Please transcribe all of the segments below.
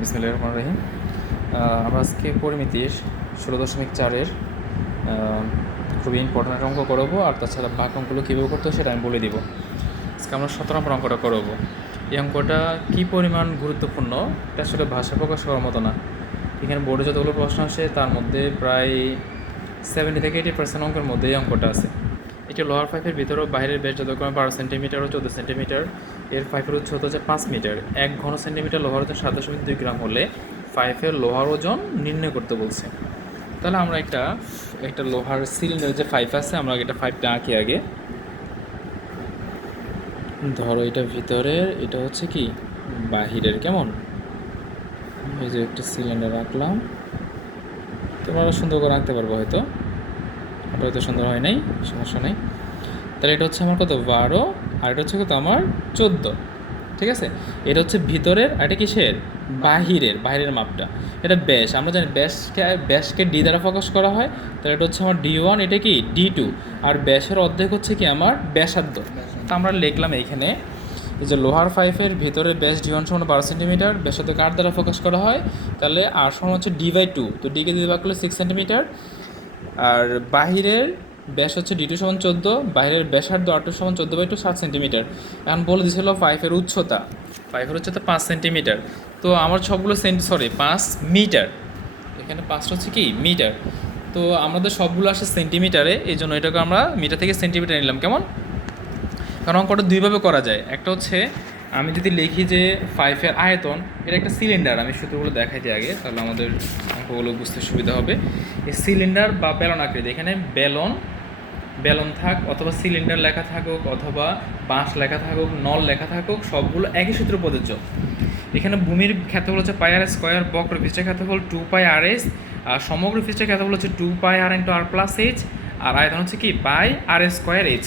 বিসমিল্লাহির রহমানির রহিম। আমরা আজকে পরিমিতির 16.4-এর খুবই ইম্পর্ট্যান্ট অঙ্ক করবো, আর তাছাড়া বাকি অঙ্কগুলো কীভাবে করতে হয় সেটা আমি বলে দিব। আজকে আমরা 17 নম্বর অঙ্কটা করবো। এই অঙ্কটা কী পরিমাণ গুরুত্বপূর্ণ এটা আসলে ভাষা প্রকাশ করার মতো না। এখানে বোর্ডে যতগুলো প্রশ্ন আসে তার মধ্যে প্রায় 70 থেকে 80% অঙ্কের মধ্যে এই অঙ্কটা আছে। এটি লোহার পাইপের ভিতরেও বাইরের ব্যাস যথাক্রমে 12 সেন্টিমিটার ও 14 সেন্টিমিটার। এর পাইপের উচ্চতা হচ্ছে 5 মিটার। 1 ঘন সেন্টিমিটার লোহার ওজন 7.2 গ্রাম হলে পাইপের লোহার ওজন নির্ণয় করতে বলছে। তাহলে আমরা একটা লোহার সিলিন্ডার যে পাইপ আছে, আমরা এটা পাইপটা আঁকি আগে। ধরো এটা ভিতরের, এটা হচ্ছে কি বাহিরের। কেমন, এই যে একটা সিলিন্ডার আঁকলাম। তোমরা সুন্দর করে আঁকতে পারবো হয়তো, ওটা হয়তো সুন্দর হয় নাই, সমস্যা নেই। তাহলে এটা হচ্ছে আমার কত 12, আর এটা হচ্ছে কত আমার 14। ঠিক আছে, এটা হচ্ছে ভিতরের, আর এটা কিসের বাহিরের মাপটা। এটা ব্যাস, আমরা জানি ব্যাসকে ডি দ্বারা প্রকাশ করা হয়। তাহলে এটা হচ্ছে আমার D1, এটা কি D2, আর ব্যাসের অর্ধেক হচ্ছে কি আমার ব্যাসার্ধ। তা আমরা লিখলাম এইখানে এই যে লোহার পাইপের ভিতরের ব্যাস D1 সমান 12 সেন্টিমিটার, ব্যাসার্ধ কার দ্বারা প্রকাশ করা হয়, তাহলে আর সমান হচ্ছে D/2, তো ডিকে দিয়ে ভাগ করলে 6 সেন্টিমিটার। আর বাহিরের ব্যাস হচ্ছে D2 সমান 14, বাইরের ব্যাসার্ধ R2 সমান 14/2 7 সেন্টিমিটার। এখন বলে দিয়েছিল পাইপের উচ্চতা 5 সেন্টিমিটার। তো আমার সবগুলো 5 মিটার, এখানে 5টা হচ্ছে কি মিটার। তো আমাদের সবগুলো আসে সেন্টিমিটারে, এই জন্য এটাকে আমরা মিটার থেকে সেন্টিমিটার নিলাম। কেমন, কারণ অঙ্কটা দুইভাবে করা যায়। একটা হচ্ছে আমি যদি লিখি যে পাইপের আয়তন, এটা একটা সিলিন্ডার, আমি সূত্রগুলো দেখাই দিই আগে, তাহলে আমাদের অঙ্কগুলো বুঝতে সুবিধা হবে। এই সিলিন্ডার বা বেলন আকৃতি, এখানে বেলন থাক অথবা সিলিন্ডার লেখা থাকুক অথবা বাঁশ লেখা থাকুক, নল লেখা থাকুক, সবগুলো একই সূত্র প্রযোজ্য। এখানে ভূমির ক্ষেত্রফল হচ্ছে πr², বক্র পৃষ্ঠের ক্ষেত্রফল 2πrs, আর সমগ্র পৃষ্ঠের ক্ষেত্রফল হচ্ছে 2πr × r+h, আর আয়তন হচ্ছে কি πr²h।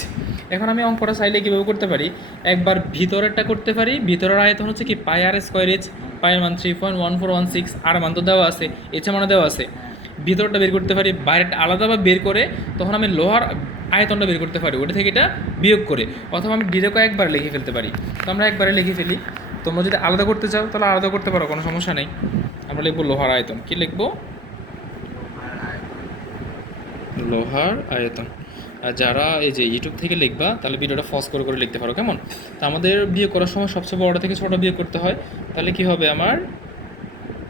এখন আমি অঙ্কটা চাইলে কীভাবে করতে পারি, একবার ভিতরেরটা করতে পারি। ভিতরের আয়তন হচ্ছে কি πr²h, পায়ের মান 3.1416, আর মান তো দেওয়া আছে, এইচ মানে দেওয়া আছে। ভিতরটা বের করতে পারি, বাইরেটা আলাদাভাবে বের করে তখন আমি লোহার আয়তনটা বের করতে পারি, ওটা থেকে এটা বিয়োগ করে, অথবা আমি ডিরেক্ট একবার লিখে ফেলতে পারি। তো আমরা একবারে লিখে ফেলি। তোমরা যদি আলাদা করতে চাও তাহলে আলাদা করতে পারো, কোনো সমস্যা নেই। আমরা লিখবো লোহার আয়তন। কি লিখবো, লোহার আয়তন। আর যারা এই যে ইউটিউব থেকে লিখবা তাহলে ভিডিওটা পজ করে লিখতে পারো। কেমন, তো আমাদের বিয়োগ করার সময় সবচেয়ে বড় থেকে ছোটো বিয়োগ করতে হয়। তাহলে কি হবে আমার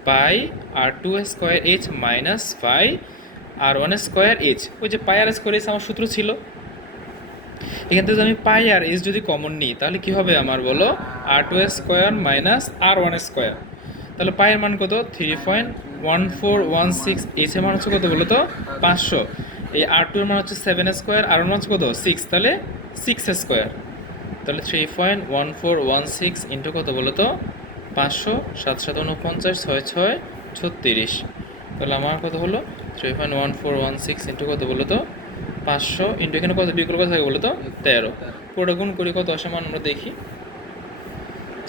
πr² মাইনাস πr1²h। ওই যে πr²h আমার সূত্র ছিল, এখান থেকে আমি πr যদি কমন নিই তাহলে কি হবে আমার বলো, r² মাইনাস r1²। তাহলে পায়ের মান কত 3.1416, এইচ এর মান হচ্ছে কত বলো তো 500, এই R2 এর মান হচ্ছে 7² আর মান হচ্ছে কত 6, তাহলে 6²। তাহলে 3.1416 ইন্টু কত বলো তো 500, 7 7 49, 6 6 36। তাহলে আমার কত হলো 3.1416 ইন্টু কত বলো তো 500, ইন্টু এখানে কত বিয়োগ কত থাকে বলো তো 13। পুরোটা গুণ করি, কত আসে মান আমরা দেখি,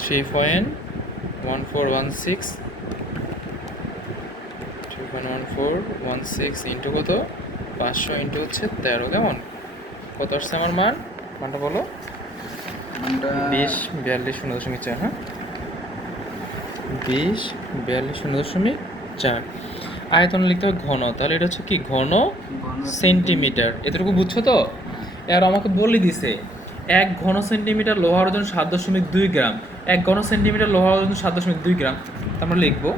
3.1416 ইন্টু কত 500 ইন্টু হচ্ছে 13। কেমন, কত আসছে আমার মানটা বলো, 2042.0.4। হ্যাঁ, 2042.0.4। আয়তন লিখতে হবে ঘন, তাহলে এটা হচ্ছে কি ঘন সেন্টিমিটার। এতটুকু বুঝছো তো? আর আমাকে বলে দিছে 1 ঘন সেন্টিমিটার লোহার ওজন 7.2 গ্রাম। 1 ঘন সেন্টিমিটার লোহার ওজন 7.2 গ্রাম। তো আমরা লিখবো,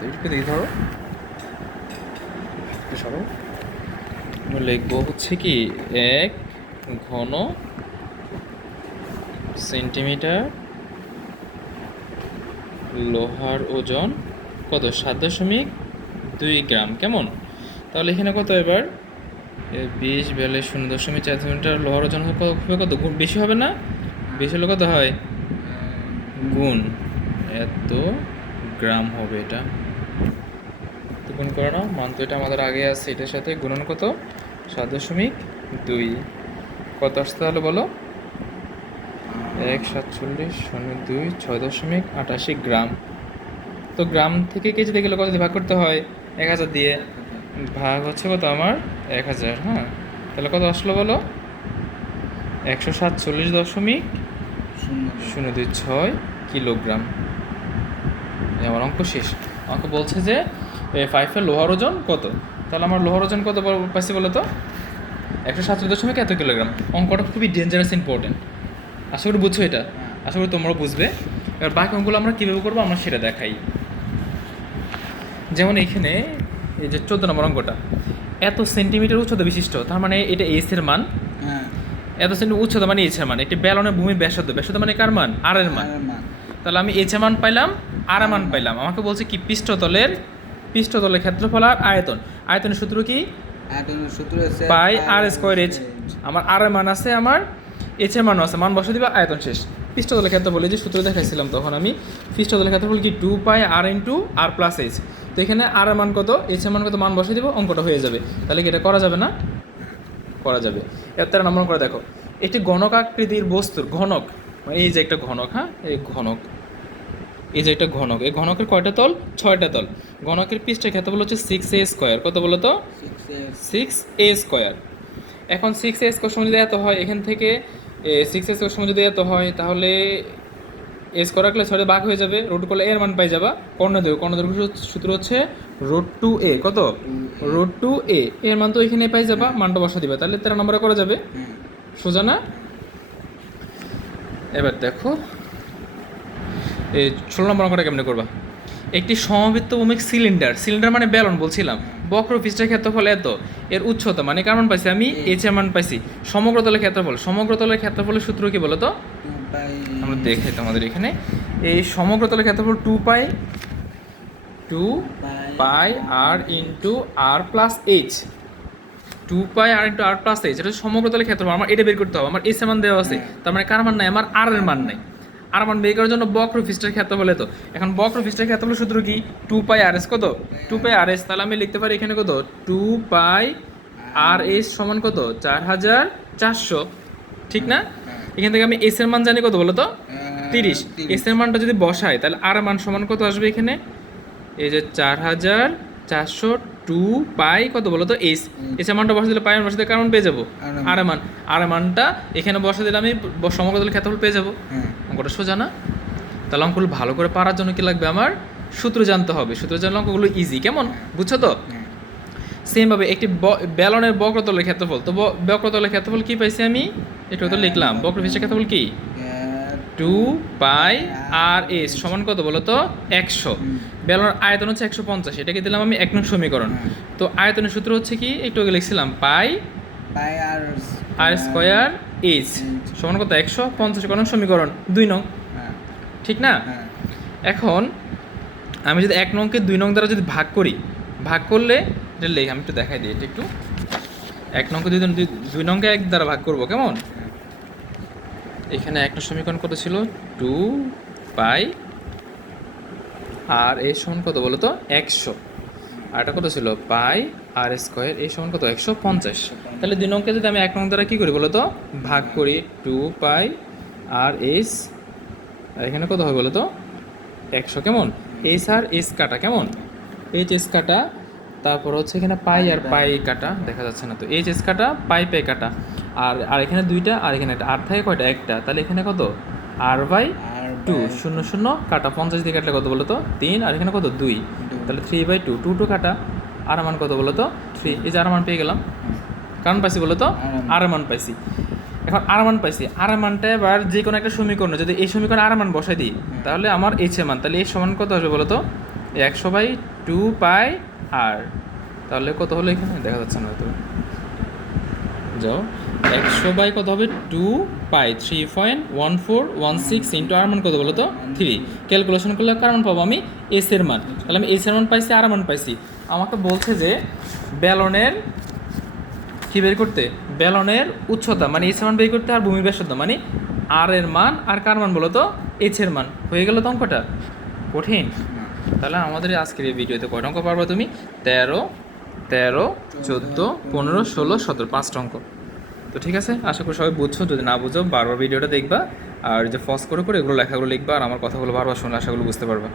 দেখি ধরো সরো, আমরা লিখবো হচ্ছে কি 1 ঘন সেন্টিমিটার লোহার ওজন কত 7.2 গ্রাম। কেমন, তাহলে এখানে কত এবার 2042.0.4 সেন্টিমিটার লোহার ওজন কত গুণ বেশি হবে না, বেশি হলে কত হয় গুণ এত গ্রাম হবে। এটা তো গুণ করে নাও, মান তো এটা আমাদের আগে আছে, এটার সাথে গুণন কত 7.2, কত আসতে তাহলে বলো 147.02 6.88 গ্রাম। তো গ্রাম থেকে কেজিতে গেলে কত দিয়ে ভাগ করতে হয় 1000 দিয়ে, ভাগ হচ্ছে কত আমার 1000। হ্যাঁ, তাহলে কত আসলো বলো 147.026 কিলোগ্রাম। আমার অঙ্ক শেষ। আমাকে বলছে যে 5-এর লোহার ওজন কত, তাহলে আমার লোহার ওজন কত পাইছি বলো তো, 147 এত কিলোগ্রাম। অঙ্কটা খুবই ডেঞ্জারাস ইম্পর্টেন্ট, আশা করি বুঝছো এটা, আশা করি তোমরাও বুঝবে। এবার বাকি অঙ্কগুলো আমরা কীভাবে করবো আমরা সেটা দেখাই। যেমন এইখানে এই যে 14 নম্বর অঙ্কটা, এত সেন্টিমিটার উচ্চতা বিশিষ্ট, তার মানে এটা এর মান, এত সেন্টিমিটার উচ্চতা মানে এর মান, একটি ব্যালনের ভূমির ব্যাসার্ধ, ব্যাসার্ধ মানে কার মান, আর এর মান। তাহলে আমি এর মান পাইলাম, আর মান পাইলাম। আমাকে বলছে কি পৃষ্ঠতলের ক্ষেত্রফল আর আয়তন। আয়তনের সূত্র কি, পাই আর স্কোয়ার এইচ। আমার আর মান আছে, আমার এইচ এর মানও আছে, মান বসে দিবা, আয়তন শেষ। পৃষ্ঠতলের ক্ষেত্রফল, এই যে সূত্র দেখাইছিলাম তখন আমি, পৃষ্ঠতলের ক্ষেত্রফল কি 2 পাই আর ইন্টু আর প্লাস এইচ। তো এখানে আর মান কত, এইচ এর মান কত, মান বসে দিব, অঙ্কটা হয়ে যাবে। তাহলে কি এটা করা যাবে না, করা যাবে। এর 13 নম্বর করে দেখো, একটি ঘনক আকৃতির বস্তুর ঘনক, এই যে একটা ঘনক, হ্যাঁ এই ঘনক, এই যে একটা ঘনক, এই ঘনকের কয়টা তল, 6টা তল। ঘনকের পৃষ্ঠের ক্ষেত্রফল হচ্ছে 6a স্কোয়ার, কত বলো তো, 6a স্কোয়ার। এখন 6a স্কোয়ার সমান যদি এত হয়, এখান থেকে 6a স্কোয়ার সমান যদি এত হয়, তাহলে এ স্কোয়ার রাখলে 6 ভাগ হয়ে যাবে, রুট করলে এর মান পাই যাবা। কর্ণদৈর্ঘ্য সূত্র হচ্ছে √2a, কত, √2a, এর মান তো এখানে পাই যাবা, মানটা বসা দিবা, তাহলে 13 নম্বরে করা যাবে, সোজা না। এবার দেখো এই 16 নম্বর অঙ্কটা কেমনে করবা। একটি সমবৃত্ত ভূমিক সিলিন্ডার মানে ব্যালন বলছিলাম, বক্র পৃষ্ঠের ক্ষেত্রফল এত, এর উচ্চতা মানে কার মান পাইছি আমি, এইচ এর মান পাইছি। সমগ্রতলের ক্ষেত্রফলের সূত্র কি বলো তো, আমরা দেখাই তোমাদের এখানে, এই সমগ্রতলের ক্ষেত্রফল 2 পাই আর ইন্টু আর প্লাস এইচ, 2 পাই আর ইন্টু আর প্লাস এইচ, এটা সমগ্রতলের ক্ষেত্রফল। আমার এটা বের করতে হবে, আমার এইচ এর মান দেওয়া আছে, তার মানে কার মান নাই, আমার আর এর মান নাই। আর মান বের করার জন্য বক্র পৃষ্ঠের ক্ষেত্রফল এত। এখন বক্র পৃষ্ঠের ক্ষেত্রফলের সূত্র কি, 2 পাই আর এস, কত, 2 পাই আর এস। তাহলে আমি লিখতে পারি এখানে কত, 2 পাই আর এস সমান কত, 4400, ঠিক না। এখান থেকে আমি এস এর মান জানি কত বলো তো, 30। এস এর মানটা যদি বসাই, তাহলে আর মান সমান কত আসবে এখানে, এই যে 4400 2 পাই কত বলো তো, এস এর মানটা বসা দিলে পাই মান বসা দিলে কারণ পেয়ে যাবো, আর মানটা এখানে বসা দিলে আমি সমগ্রতলের ক্ষেত্রফল পেয়ে যাবো। অঙ্কটা সোজা না। তাহলে অঙ্কগুলো ভালো করে পারার জন্য কি লাগবে, আমার সূত্র জানতে হবে, সূত্র জানলে অঙ্কগুলো ইজি, কেমন বুঝছো তো। সেমভাবে একটি ব্যালনের বক্রতলের ক্ষেত্রফল, তো বক্রতলের ক্ষেত্রফল কি পাইছি আমি, একটু তো লিখলাম, বক্রপৃষ্ঠের ক্ষেত্রফল কি 2 পাই আর এস সমান কত বলো তো, 100। ব্যালনের আয়তন হচ্ছে 150, এটাকে দিলাম আমি 1 নং সমীকরণ। তো আয়তনের সূত্র হচ্ছে কি, একটু আগে লিখছিলাম, পাই আর স্কোয়ার এইচ সমান কত, 150, কোন সমীকরণ 2 নং, ঠিক না। এখন আমি যদি 1 নংকে 2 নং দ্বারা যদি ভাগ করি, ভাগ করলে এটা লেখ, আমি একটু দেখাই দিই, এটা একটু 1 নংকে 2 নংকে 1 দ্বারা ভাগ করবো, কেমন। এখানে 1 নং সমীকরণ কত ছিল, 2 পাই আর এর সমান কত বলো তো, 100, আর এটা কত ছিল, পাই আর স্কোয়ার এর সমান কত, 150। তাহলে 2 নংকে যদি আমি 1 নং দ্বারা কী করি বলো তো, ভাগ করি, 2 পাই আর এস, আর এখানে কত হয় বলো তো, 100, কেমন, এস আর এস কাটা, কেমন, এইচ এস কাটা, তারপর হচ্ছে এখানে পাই আর পাই কাটা, দেখা যাচ্ছে না তো, এইচ এস কাটা, পাই কাটা, আর এখানে 2টা, আর এখানে একটা, আর থাকে কয়টা, একটা, তাহলে এখানে কত, আর বাই 2, 0 0 কাটা, 50 দিয়ে কাটলে কত বলো তো, 3, আর এখানে কত, 2, তাহলে 3/2, 2 কাটা, আর মান কত বলো তো, 3, এই যে আর মান পেয়ে গেলাম, কারণ পাইছি বলো তো, আর মান পাইছি। এখন আর মান পাইছি, আর মানটা এবার যে কোনো একটা সমীকরণে যদি এই সমীকরণে আর মান বসাই দিই, তাহলে আমার এইচ এর মান, তাহলে এই সমান কত আসবে বলো তো, 100/2 পাই আর, তাহলে কত হলো এখানে দেখা যাচ্ছে না তো, যাও 100 কত হবে, 2 পাই 3.1416 ইন্টু আর মান কত বলো তো, 3। ক্যালকুলেশন করলে কার মান পাবো আমি, এস এর মান। তাহলে আমি এস এর মান পাইছি, আর মান পাইছি। আমাকে বলছে যে ব্যালনের কি বের করতে, ব্যালনের উচ্চতা মানে এইচ এর মান বের করতে, আর ভূমির ব্যাসার্ধ মানে আর এর মান, আর কার মান বলো তো, এইচ এর মান। হয়ে গেল তো অঙ্কটা, কঠিন। তাহলে আমাদের আজকের এই ভিডিওতে কয়টা অঙ্ক পারবা তুমি, 13, 14, 15, 16, 17, 5টা অঙ্ক। তো ঠিক আছে, আশা করি সবাই বুঝছো। যদি না বুঝো বারবার ভিডিওটা দেখবা, আর যে ফস করে এগুলো লেখাগুলো লিখবা, আর আমার কথাগুলো বারবার শুনলে আশাগুলো বুঝতে পারবা।